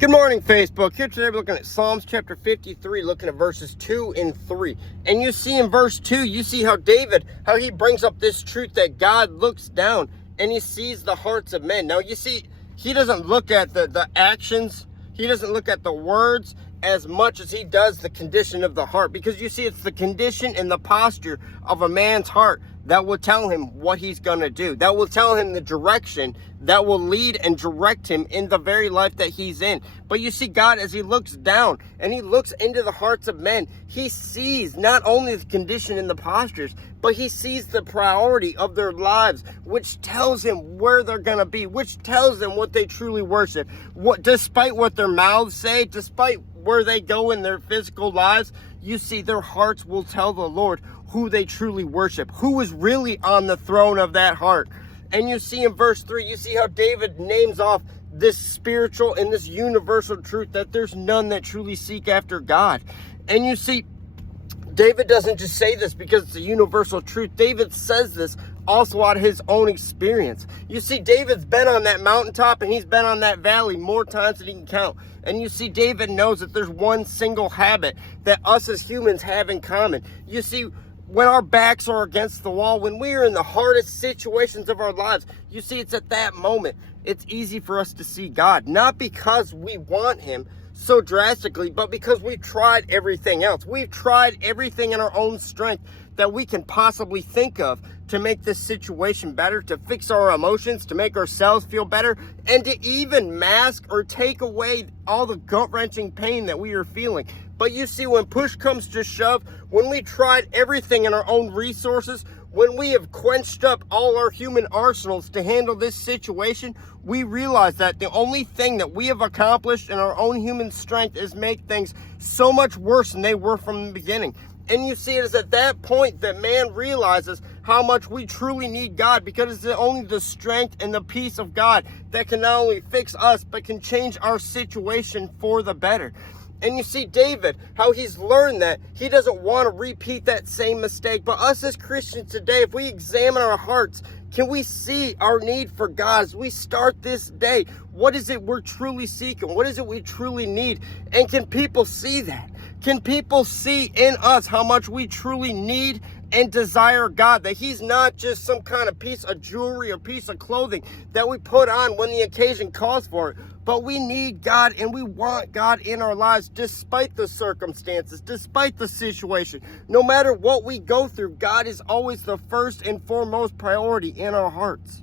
Good morning, Facebook. Here today we're looking at Psalms chapter 53, looking at verses 2 and 3. And you see in verse 2, you see how David, how he brings up this truth that God looks down and he sees the hearts of men. Now you see, he doesn't look at the actions, he doesn't look at the words as much as he does the condition of the heart. Because you see, it's the condition and the posture of a man's heart that will tell him what he's going to do. That will tell him the direction that will lead and direct him in the very life that he's in. But you see, God, as he looks down and he looks into the hearts of men, he sees not only the condition and the postures, but he sees the priority of their lives, which tells him where they're going to be, which tells them what they truly worship. Despite what their mouths say, despite where they go in their physical lives, you see, their hearts will tell the Lord who they truly worship, who is really on the throne of that heart. And you see in verse 3, you see how David names off this spiritual and this universal truth that there's none that truly seek after God. And you see, David doesn't just say this because it's a universal truth. David says this also out of his own experience. You see, David's been on that mountaintop and he's been on that valley more times than he can count. And you see, David knows that there's one single habit that us as humans have in common. You see, when our backs are against the wall, when we are in the hardest situations of our lives, you see, it's at that moment it's easy for us to see God. Not because we want him so drastically, but because we've tried everything else. We've tried everything in our own strength that we can possibly think of to make this situation better, to fix our emotions, to make ourselves feel better, and to even mask or take away all the gut-wrenching pain that we are feeling. But you see, when push comes to shove, when we tried everything in our own resources, when we have quenched up all our human arsenals to handle this situation, we realize that the only thing that we have accomplished in our own human strength is make things so much worse than they were from the beginning. And you see, it is at that point that man realizes how much we truly need God, because it's only the strength and the peace of God that can not only fix us, but can change our situation for the better. And you see David, how he's learned that he doesn't want to repeat that same mistake. But us as Christians today, if we examine our hearts, can we see our need for God as we start this day? What is it we're truly seeking? What is it we truly need? And can people see that? Can people see in us how much we truly need and desire God? That he's not just some kind of piece of jewelry or piece of clothing that we put on when the occasion calls for it. But we need God and we want God in our lives despite the circumstances, despite the situation. No matter what we go through, God is always the first and foremost priority in our hearts.